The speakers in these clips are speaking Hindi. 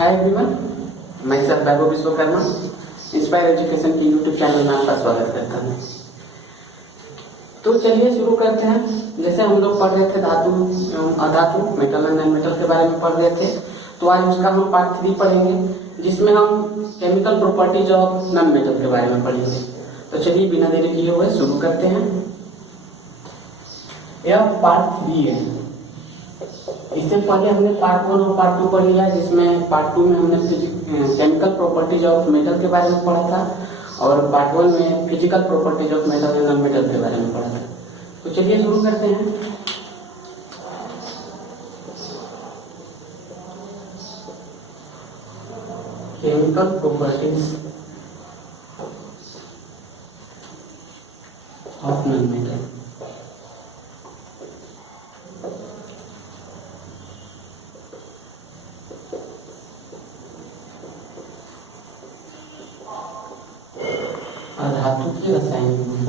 हाय एवरीवन, मैं सर वैभव विश्वकर्मा इंस्पायर एजुकेशन के यूट्यूब चैनल में आपका स्वागत करता हूँ। तो चलिए शुरू करते हैं। जैसे हम लोग पढ़ रहे थे धातु एवं अधातु, मेटल एंड नॉन मेटल के बारे में पढ़ रहे थे, तो आज उसका हम पार्ट 3 पढ़ेंगे, जिसमें हम chemical properties of non metal के बारे में पढ़ेंगे। तो चलिए बिना देरी किए हुए शुरू करते हैं। यह पार्ट 3 है। इससे पहले हमने पार्ट 1 और पार्ट 2 पढ़ लिया, जिसमें पार्ट 2 में हमने केमिकल प्रॉपर्टीज ऑफ मेटल के बारे में पढ़ा था और पार्ट 1 में physical properties of metal and non metal के बारे में पढ़ा था। तो चलिए शुरू करते हैं। Chemical properties of non metal. धातु की रसायन गुण।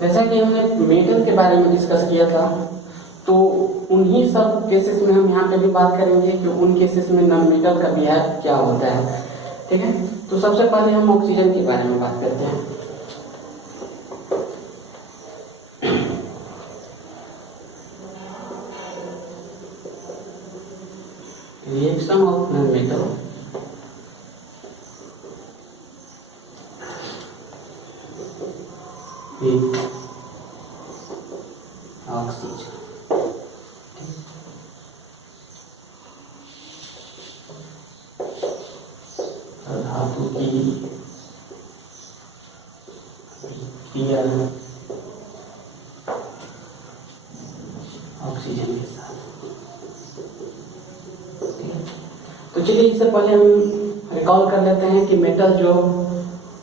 जैसा कि हमने मेटल के बारे में डिस्कस किया था, तो उन्हीं सब केसेस में हम यहाँ पे भी बात करेंगे कि उन केसेस में नॉन मेटल का बिहेव क्या होता है। ठीक है, तो सबसे पहले हम ऑक्सीजन के बारे में बात करते हैं। Reaction of non metal oxygen. धातु की क्रिया ऑक्सीजन के साथ। तो चलिए इससे पहले हम रिकॉल कर लेते हैं कि मेटल जो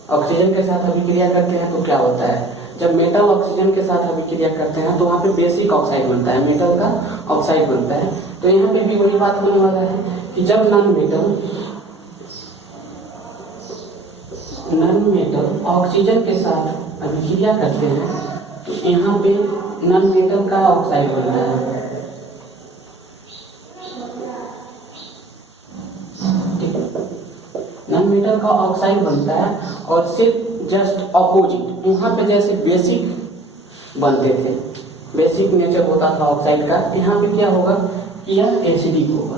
ऑक्सीजन के साथ अभिक्रिया करते हैं तो क्या होता है। जब मेटल ऑक्सीजन के साथ अभिक्रिया करते हैं तो वहाँ पे बेसिक ऑक्साइड बनता है, मेटल का ऑक्साइड बनता है। तो यहाँ पे भी वही बात होने वाला है कि जब नॉन मेटल ऑक्सीजन के साथ अभिक्रिया करते हैं तो यहाँ पे नॉन मेटल का ऑक्साइड बनता है। नॉन मेटल का ऑक्साइड बनता है और सिर्फ जस्ट ऑपोजिट वहाँ पे जैसे बेसिक बनते थे, बेसिक नेचर होता था ऑक्साइड का, यहाँ पे क्या होगा कि यह एसिडिक होगा।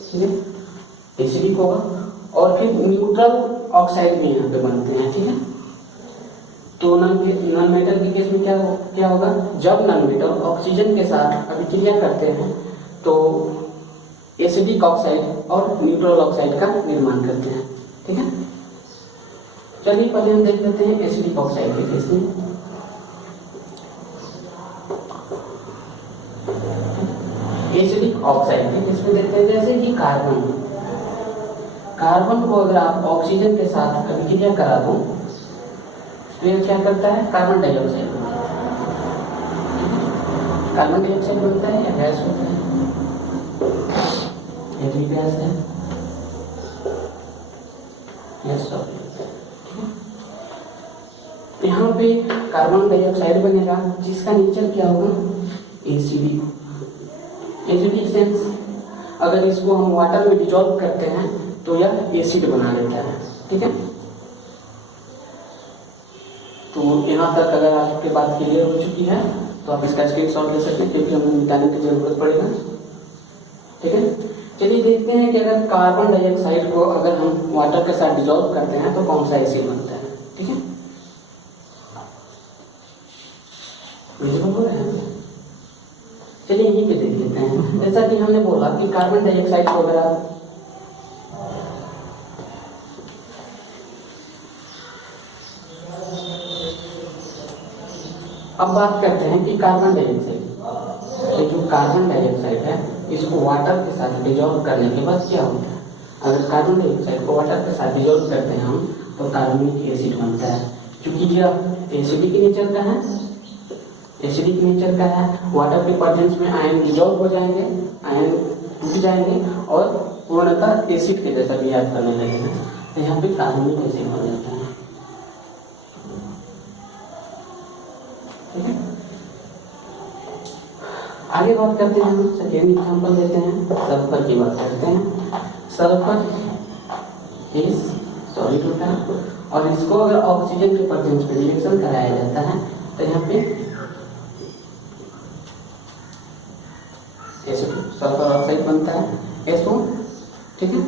ठीक है, एसिडिक होगा और फिर न्यूट्रल ऑक्साइड भी यहाँ पे बनते हैं। ठीक है, तो नॉन मेटल के केस में क्या होगा, जब नॉन मेटल ऑक्सीजन के साथ अभिक्रिया करते हैं तो एसिडिक ऑक्साइड और न्यूट्रल ऑक्साइड का निर्माण करते हैं। ठीक है, चलिए पहले हम देख लेते हैं एसिडिक ऑक्साइड के केस में। एसिडिक ऑक्साइड के केस में देखते हैं जैसे कि कार्बन को अगर आप ऑक्सीजन के साथ अभिक्रिया करा दो तो ये क्या करता है, कार्बन डाइऑक्साइड बनता है। कार्बन डाइऑक्साइड बनता है या गैस होता है, ये भी गैस है, गैस ऑफ। यहाँ पे कार्बन डाइऑक्साइड बनेगा जिसका नेचर क्या होगा, एसिडिक। एसिडिक सेंस अगर इसको हम वाटर में डिजॉल्व करते हैं तो यह एसिड बना लेता है। ठीक है, तो यहाँ तक अगर आपके बात क्लियर हो चुकी है तो आप इसका स्क्रीनशॉट ले सकते हैं, क्योंकि हमें मिटाने की जरूरत पड़ेगा। ठीक है, चलिए देखते हैं कि अगर कार्बन डाइऑक्साइड को अगर हम वाटर के साथ डिजॉल्व करते हैं तो कौन सा एसिड बनता है। ठीक है, विजिबल हो रहा है। चलिए यहीं पे देख लेते हैं। जैसा कि हमने बोला कि कार्बन डाइऑक्साइड को अगर आप अब बात करते हैं कि कार्बन डाइऑक्साइड, तो जो कार्बन डाइऑक्साइड है इसको वाटर के साथ डिजॉल्व करने के बाद क्या होता है। अगर कार्बन डाइऑक्साइड को वाटर के साथ डिजॉल्व करते हैं हम तो कार्बनिक एसिड बनता है। क्योंकि यह एसिडिक नेचर का है, एसिडिक नेचर का है, वाटर के प्रेजेंस में आयन डिजॉल्व हो जाएंगे, आयन टूट जाएंगे और पूर्णतः एसिड के जैसा बिहेव करने लगेगा। तो यहाँ पे कार्बनिक एसिड बन जाता है। ठीक है, आगे बात करते हैं, हम सेकेंड एग्जांपल लेते हैं, सल्फर की बात करते हैं। सल्फर इज सॉलिड होता है और इसको अगर ऑक्सीजन के प्रेजेंस में रिएक्शन कराया जाता है तो यहाँ पे सल्फर ऑक्साइड बनता है SO, ठीक है,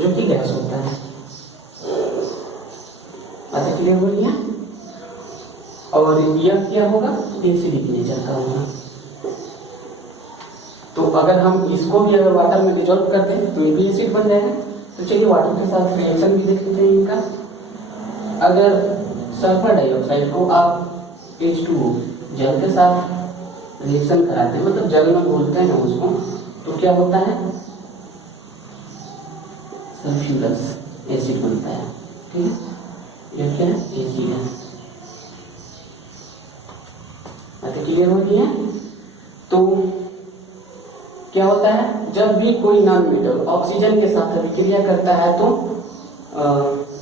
जो कि गैस होता है। बातें क्लियर हो रही है? और यह क्या होगा, एसिडिक नेचर का होगा। तो अगर हम इसको भी अगर वाटर में डिजोल्व कर दें तो ये भी एसिड बन जाएगा। तो चलिए वाटर के साथ रिएक्शन भी देख लेते हैं इनका। अगर सल्फर डाइऑक्साइड को आप H2O जल के साथ रिएक्शन कराते हैं, मतलब जल में घोलते हैं उसको, तो क्या होता है, सल्फ्यूरस एसिड बनता है, ठीक है। यह क्या है, एसिड है। बातें क्लियर हो रही है? तो क्या होता है, जब भी कोई नॉन मेटल ऑक्सीजन के साथ अभिक्रिया करता है तो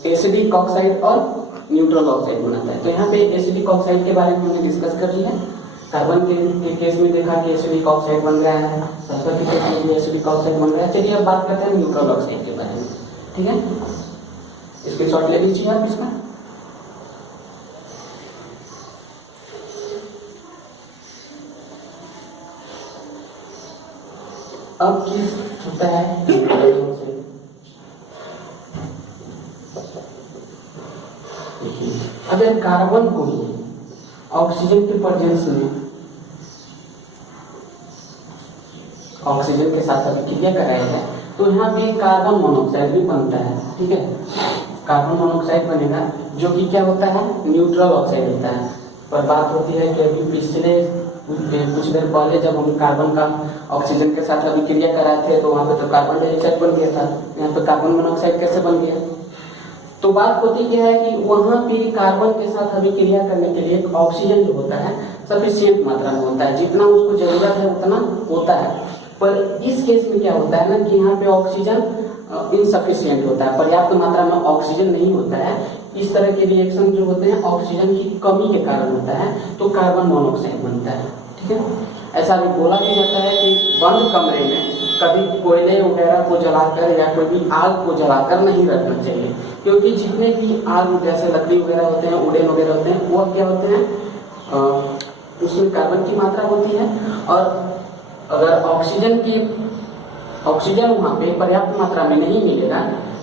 एसिडिक ऑक्साइड और न्यूट्रल ऑक्साइड बनाता है। तो यहाँ पे एसिडिक ऑक्साइड के बारे में हमने डिस्कस कर लिया। कार्बन के केस में देखा कि एसिडिक ऑक्साइड बन रहा है, सल्फर के केस में भी एसिडिक ऑक्साइड बन रहा है। चलिए अब बात करते हैं न्यूट्रल ऑक्साइड के बारे में, ठीक है। इसके शॉर्ट ले लीजिए आप इसका। अब किस होता है न्यूट्रल ऑक्साइड, देखिए अगर कार्बन को ही ऑक्सीजन के प्रेजेंस में ऑक्सीजन के साथ अभिक्रिया कराया जाए तो यहाँ पे कार्बन मोनोऑक्साइड भी बनता है, ठीक है। कार्बन मोनोऑक्साइड बनेगा जो कि क्या होता है, न्यूट्रल ऑक्साइड होता है। पर बात होती है कि अभी पिछले कुछ देर पहले जब हम कार्बन का ऑक्सीजन के साथ अभिक्रिया कराए थे तो वहाँ पे तो कार्बन डाइऑक्साइड बन गया था, यहाँ पे कार्बन मोनोऑक्साइड कैसे बन गया। तो बात होती क्या है कि वहाँ पे कार्बन के साथ अभिक्रिया करने के लिए ऑक्सीजन जो होता है सफिशिएंट मात्रा में होता है, जितना उसको जरूरत है उतना होता है। पर इस केस में क्या होता है ना कि यहाँ पे ऑक्सीजन इनसफिशिएंट होता है, पर्याप्त मात्रा में ऑक्सीजन नहीं होता है। इस तरह के रिएक्शन जो होते हैं ऑक्सीजन की कमी के कारण होता है, तो कार्बन मोनोऑक्साइड बनता है, ठीक है। ऐसा भी बोला भी जाता है कि बंद कमरे में कभी कोयले वगैरह को जलाकर या कोई भी आग को जलाकर नहीं रखना चाहिए, क्योंकि जितने भी आग जैसे लकड़ी वगैरह होते हैं, उड़ेन वगैरह होते हैं, वो क्या होते हैं, उसमें कार्बन की मात्रा होती है। और अगर ऑक्सीजन वहाँ पे पर्याप्त मात्रा में नहीं मिलेगा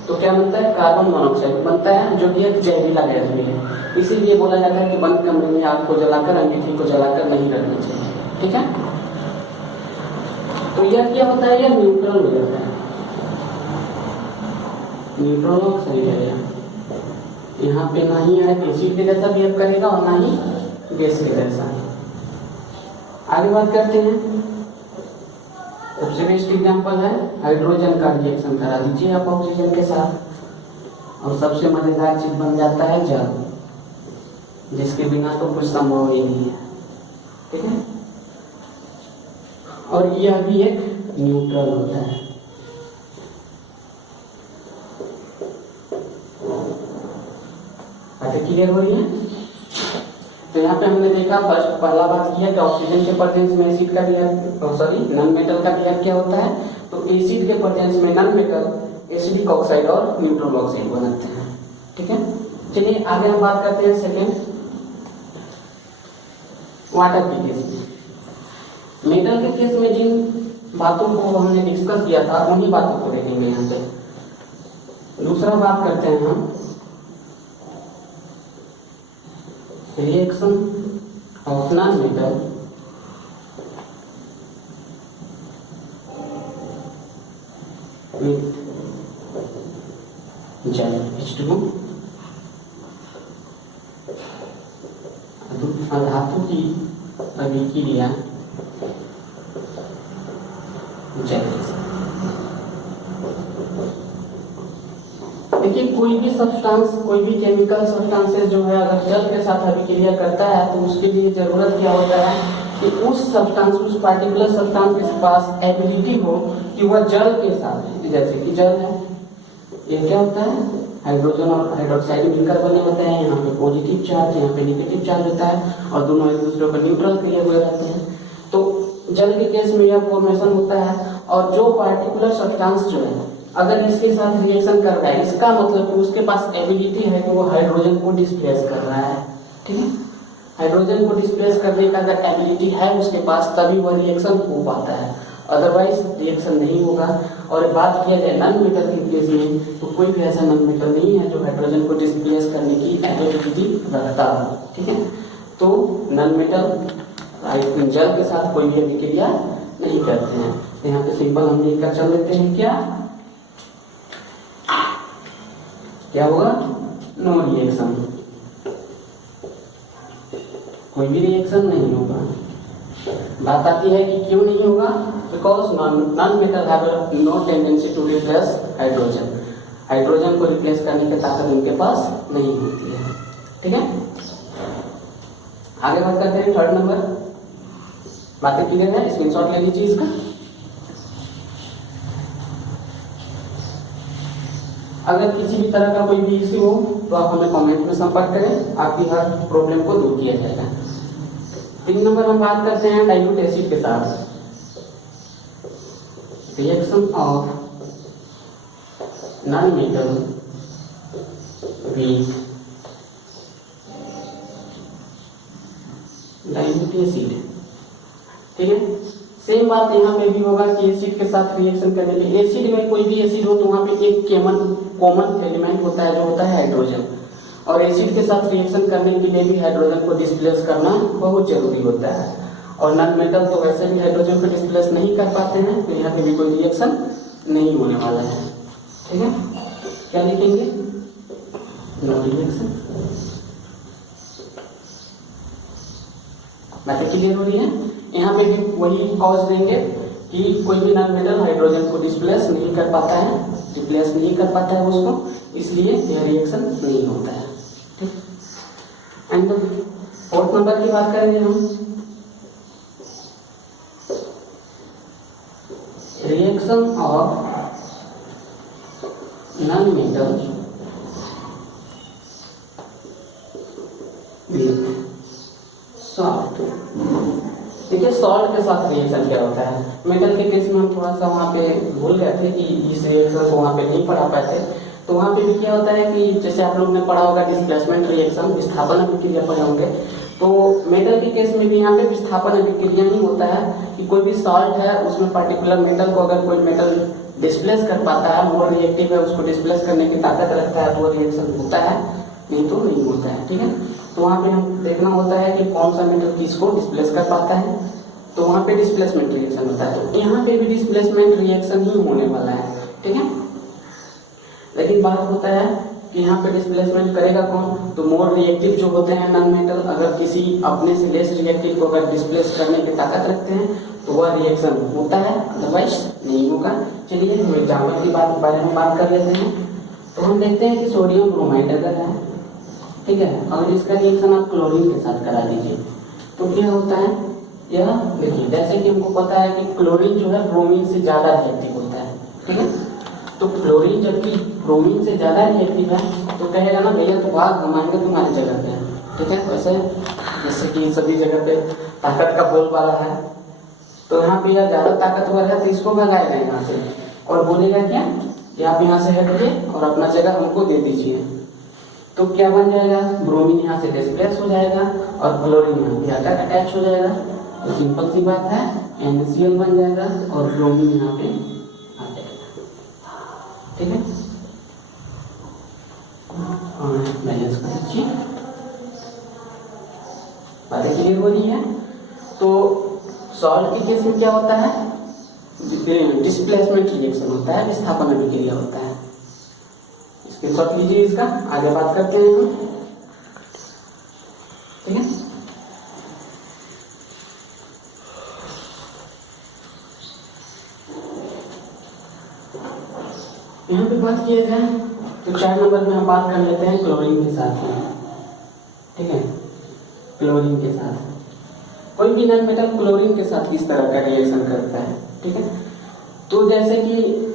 तो क्या बनता है, कार्बन मोनोऑक्साइड बनता है, जो कि एक जहरीला गैस भी है। इसीलिए बोला जाता है कि बंद कमरे में आग को जलाकर, अंगीठी को जलाकर नहीं रखना चाहिए, ठीक है। तो यह क्या होता है, यह न्यूट्रल हो जाता है, न्यूट्रल ऑक्साइड है। यहाँ पे ना ही एसिड के जैसा बिहेव करेगा और ना ही गैस के जैसा। आगे बात करते हैं, सबसे बेस्ट एग्जांपल है हाइड्रोजन का रिएक्शन करा दीजिए आप ऑक्सीजन के साथ और सबसे मजेदार चीज बन जाता है जल, जिसके बिना तो कुछ संभव ही नहीं है, ठीक है। और यह भी एक न्यूट्रल होता है। बातें क्लियर हो रही है? तो यहाँ पे हमने देखा फर्स्ट पहला बात किया कि ऑक्सीजन के प्रेजेंस में एसिड का बिहेव, सॉरी नॉन मेटल का बिहेव क्या होता है, तो एसिड के प्रेजेंस में नॉन मेटल एसिडिक ऑक्साइड और न्यूट्रल ऑक्साइड बनाते हैं, ठीक है। चलिए आगे हम बात करते हैं सेकेंड, वाटर के केस में। मेटल के केस में जिन बातों को हमने डिस्कस किया था उन्हीं बातों को देखेंगे यहाँ पे। दूसरा बात करते हैं हम reaction of non metal with जल H2O, धातु की अभिक्रिया जल। देखिए कोई भी सब्सटेंस, कोई भी केमिकल सब्सटेंसेस जो है अगर जल के साथ अभिक्रिया करता है तो उसके लिए जरूरत क्या होता है कि उस सब्सटेंस, उस पार्टिकुलर सब्सटेंस के पास एबिलिटी हो कि वह जल के साथ, जैसे कि जल है, ये क्या होता है, हाइड्रोजन और हाइड्रोक्साइड मिलकर बने होते हैं। यहाँ पे पॉजिटिव चार्ज, यहाँ पे नेगेटिव चार्ज होता है और दोनों एक दूसरे पर न्यूट्रल किए हुए रहते हैं। तो जल के केस में यह फॉर्मेशन होता है। और जो पार्टिकुलर सब्सटेंस जो है अगर इसके साथ रिएक्शन कर रहा है, इसका मतलब कि उसके पास एबिलिटी है कि वो हाइड्रोजन को डिस्प्लेस कर रहा है। ठीक है, हाइड्रोजन को डिस्प्लेस करने का अगर एबिलिटी है उसके पास तभी वह रिएक्शन हो पाता है, अदरवाइज रिएक्शन नहीं होगा। और बात किया जाए नॉन मेटल के केस में तो कोई भी ऐसा नॉन मेटल नहीं है जो हाइड्रोजन को डिस्प्लेस करने की एबिलिटी रखता हो। ठीक है, तो नॉन मेटल जल के साथ कोई भी अभिक्रिया नहीं करते हैं। तो यहाँ पे सिंपल हम लिखकर चल लेते हैं, क्या होगा, नो रिएक्शन, कोई भी रिएक्शन नहीं होगा। बात आती है कि क्यों नहीं होगा, because non metal have no tendency to replace hydrogen, hydrogen को रिप्लेस करने की ताकत उनके पास नहीं होती है। ठीक है, आगे बात करते हैं थर्ड नंबर। बातें क्लियर है, स्क्रीनशॉट ले लीजिए इसका। अगर किसी भी तरह का कोई भी इश्यू हो तो आप हमें कमेंट में संपर्क करें, आपकी हर प्रॉब्लम को दूर किया जाएगा। 3 नंबर हम बात करते हैं डाइल्यूट एसिड के साथ reaction of non metal with dilute acid. ठीक है, सेम बात यहाँ पे भी होगा कि एसिड के साथ रिएक्शन करने पे, एसिड में कोई भी एसिड हो तो वहाँ पे एक कॉमन एलिमेंट होता है जो होता है हाइड्रोजन, और एसिड के साथ रिएक्शन करने के लिए भी हाइड्रोजन को डिस्प्लेस करना बहुत जरूरी होता है। और नॉन मेटल तो वैसे भी हाइड्रोजन को डिस्प्लेस नहीं कर पाते हैं, तो यहाँ पे भी कोई रिएक्शन नहीं होने वाला है। ठीक है, क्या लिखेंगे, नो रिएक्शन। बातें क्लियर हो रही है। यहाँ पे भी वही कॉज देंगे कि कोई भी नॉन मेटल हाइड्रोजन को डिस्प्लेस नहीं कर पाता है, रिप्लेस नहीं कर पाता है उसको, इसलिए यह रिएक्शन नहीं होता है। ठीक, एंड फोर्थ नंबर की बात करेंगे हम, reaction of non metal with salt. देखिए सॉल्ट के साथ रिएक्शन क्या होता है, मेटल के केस में हम थोड़ा सा वहाँ पे भूल गए थे कि इस रिएक्शन को वहाँ पे नहीं पढ़ा पाए थे। तो वहाँ पे भी क्या होता है कि जैसे आप लोग ने पढ़ा होगा डिस्प्लेसमेंट रिएक्शन, विस्थापन अभिक्रिया पढ़े होंगे, तो मेटल के केस में भी यहाँ पे विस्थापन अभिक्रिया ही होता है कि कोई भी सॉल्ट है उसमें पर्टिकुलर मेटल को अगर कोई मेटल डिस्प्लेस कर पाता है, वो रिएक्टिव है, उसको डिस्प्लेस करने की ताकत रखता है, तो वो रिएक्शन होता है, नहीं तो नहीं होता है। ठीक है, तो वहाँ पे हम देखना होता है कि कौन सा मेटल किसको डिस्प्लेस कर पाता है, तो वहाँ पे डिस्प्लेसमेंट रिएक्शन होता है। तो यहाँ पे भी डिस्प्लेसमेंट रिएक्शन ही होने वाला है। ठीक है, लेकिन बात होता है कि यहाँ पे डिस्प्लेसमेंट करेगा कौन, तो मोर रिएक्टिव जो होते हैं नॉन मेटल, अगर किसी अपने से लेस रिएक्टिव को अगर डिस्प्लेस करने की ताकत रखते हैं तो वह रिएक्शन होता है, अदरवाइज नहीं होगा। चलिए हम एग्जाम्पल की बारे में बात कर लेते हैं। तो हम देखते हैं कि सोडियम ब्रोमाइड अगर है, ठीक है, और इसका रिएक्शन आप क्लोरीन के साथ करा दीजिए, तो क्या होता है, यह देखिए जैसे कि हमको पता है कि क्लोरीन जो है ब्रोमीन से ज़्यादा रिएक्टिव होता है। ठीक है, तो क्लोरीन जबकि ब्रोमीन से ज़्यादा रिएक्टिव है तो कहेगा ना भैया तो भाग हम आएंगे तुम्हारी जगह पे। ठीक है, वैसे जैसे कि सभी जगह पे ताकत का बोलबाला है, तो यहाँ पे यह ज़्यादा ताकतवर है तो इसको भगाएगा यहाँ से और बोलेगा क्या कि आप यहाँ से हटिए और अपना जगह हमको दे दीजिए। तो क्या बन जाएगा, ब्रोमीन यहाँ से डिस्प्लेस हो जाएगा और क्लोरीन यहाँ पे आकर अटैच हो जाएगा। तो सिंपल सी बात है, NaCl बन जाएगा और ब्रोमीन यहाँ पे आ जाएगा। ठीक है, बैलेंस कर लीजिए, बातें क्लियर हो रही है। तो सॉल्ट के केस में क्या होता है, डिस्प्लेसमेंट रिएक्शन होता है, विस्थापन अभिक्रिया होता है। स्क्रीनशॉट लीजिए इसका, आगे बात करते हैं हम। ठीक है, यहाँ पे बात किया जाए तो 4 नंबर में हम बात कर लेते हैं क्लोरीन के साथ में। ठीक है, क्लोरीन के साथ कोई भी नॉन मेटल क्लोरीन के साथ किस तरह का रिएक्शन करता है। ठीक है, तो जैसे कि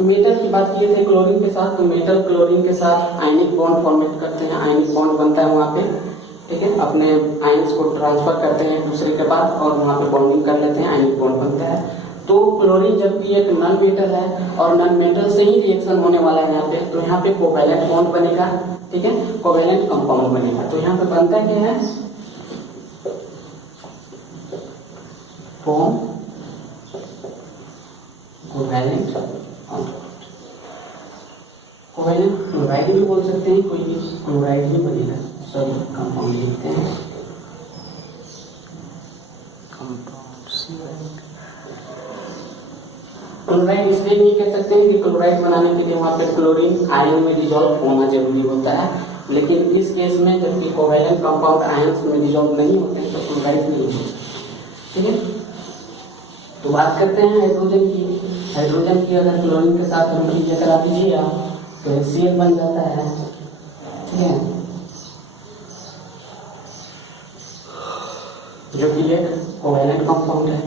मेटल की बात किए थे क्लोरीन के साथ, तो मेटल क्लोरीन के साथ आयनिक बॉन्ड फॉर्मेट करते हैं, आयनिक बॉन्ड बनता है वहाँ पे ठीक है, अपने आयंस को ट्रांसफर करते हैं एक दूसरे के पास और वहाँ पे बॉन्डिंग कर लेते हैं, आयनिक बॉन्ड बनता है। तो क्लोरीन जबकि एक नॉन मेटल है और नॉन मेटल से ही रिएक्शन होने वाला है यहाँ पे, तो यहाँ पे कोवैलेंट बॉन्ड बनेगा, ठीक है, कोवैलेंट कंपाउंड बनेगा। तो यहाँ पे बनता क्या है, form covalent compound. Covalent chloride भी बोल सकते हैं, कोई भी क्लोराइड ही बनेगा, सब कंपाउंड लिखते हैं क्लोराइड इसलिए नहीं कह सकते हैं कि क्लोराइड बनाने के लिए वहाँ पे क्लोरीन आयन में डिजॉल्व होना जरूरी होता है, लेकिन इस केस में जबकि कोवैलेंट कंपाउंड आयंस में डिजॉल्व नहीं होते हैं तो क्लोराइड नहीं होता, ठीक है। तो बात करते हैं हाइड्रोजन की। हाइड्रोजन की अगर क्लोरीन के साथ हम क्रिया करा दीजिए आप तो HCl बन जाता है, ठीक है, जो कि एक कोवैलेंट कंपाउंड है।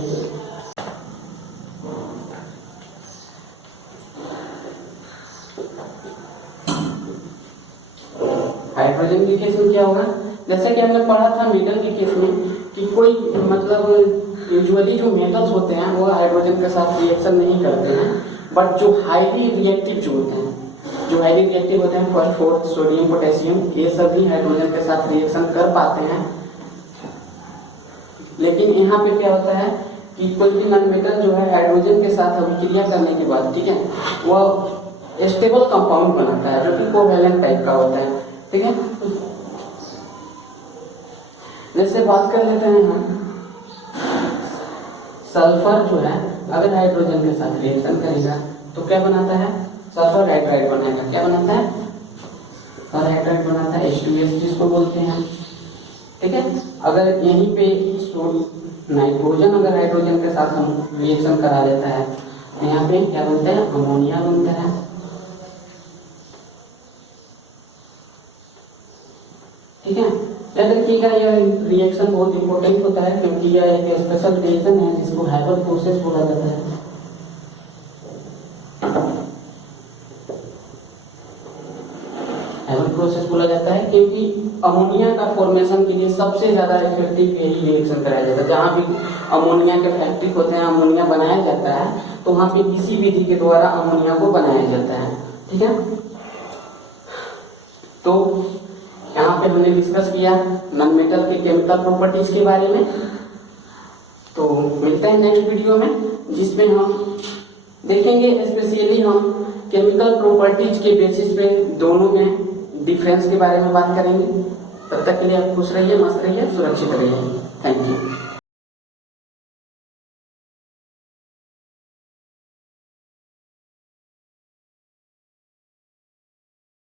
हाइड्रोजन के केस में क्या होगा, जैसे कि हमने पढ़ा था मेटल के केस में कि कोई मतलब यूजुअली जो मेटल्स होते हैं वो हाइड्रोजन के साथ रिएक्शन नहीं करते हैं, बट जो हाईली रिएक्टिव जो होते हैं, जो हाईली रिएक्टिव होते हैं फर्स्ट फोर्थ सोडियम पोटेशियम, ये सभी हाइड्रोजन के साथ रिएक्शन कर पाते हैं। लेकिन यहाँ पे क्या होता है कि कोई भी नॉन मेटल जो है हाइड्रोजन के साथ अभिक्रिया करने के बाद, ठीक है, वह स्टेबल कंपाउंड बनाता है जो कि कोवैलेंट टाइप का होता है, ठीक है। जैसे बात कर लेते हैं हम, सल्फर जो है अगर हाइड्रोजन के साथ रिएक्शन करेगा तो क्या बनाता है, सल्फर हाइड्राइड बनाएगा। क्या बनाता है, सल्फर हाइड्राइड बनाता है, H2S जिसको बोलते हैं, ठीक है। अगर यहीं पे नाइट्रोजन अगर हाइड्रोजन के साथ हम रिएक्शन करा देता है तो यहाँ पे क्या बनता है, अमोनिया बनता है, ठीक है। याद रखिएगा यह रिएक्शन बहुत इंपॉर्टेंट होता है क्योंकि यह एक स्पेशल रिएक्शन है जिसको हैबर प्रोसेस बोला जाता है। हैबर प्रोसेस बोला जाता है क्योंकि अमोनिया का फॉर्मेशन के लिए सबसे ज्यादा इफेक्टिव यही रिएक्शन कराया जाता है। जहाँ भी अमोनिया के फैक्ट्री होते हैं, अमोनिया बनाया जाता है, तो वहाँ पे इसी विधि के द्वारा अमोनिया को बनाया जाता है, ठीक है। तो यहाँ पे हमने डिस्कस किया नॉन मेटल के केमिकल प्रॉपर्टीज के बारे में। तो मिलते हैं नेक्स्ट वीडियो में जिसमें हम देखेंगे स्पेशली हम केमिकल प्रॉपर्टीज के बेसिस पे दोनों में डिफरेंस के बारे में बात करेंगे। तब तक के लिए आप खुश रहिए, मस्त रहिए, सुरक्षित रहिए। Thank you.